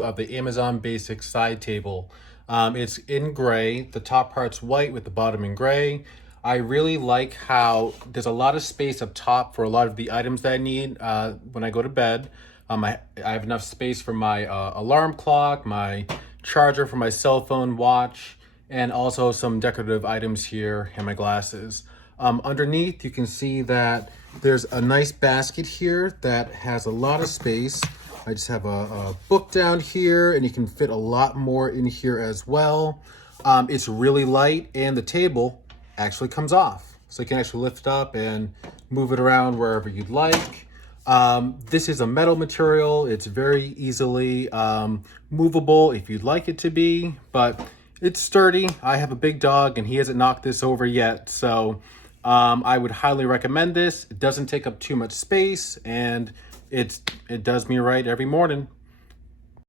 review of the Amazon Basics side table. It's in gray, the top part's white with the bottom in gray. I really like how there's a lot of space up top for a lot of the items that I need when I go to bed. I have enough space for my alarm clock, my charger for my cell phone, watch, and also some decorative items here and my glasses. Underneath, you can see that there's a nice basket here that has a lot of space. I just have a book down here, and you can fit a lot more in here as well. It's really light, and the table actually comes off. So you can actually lift up and move it around wherever you'd like. This is a metal material. It's very easily movable if you'd like it to be, but it's sturdy. I have a big dog and he hasn't knocked this over yet. So I would highly recommend this. It doesn't take up too much space and it does me right every morning.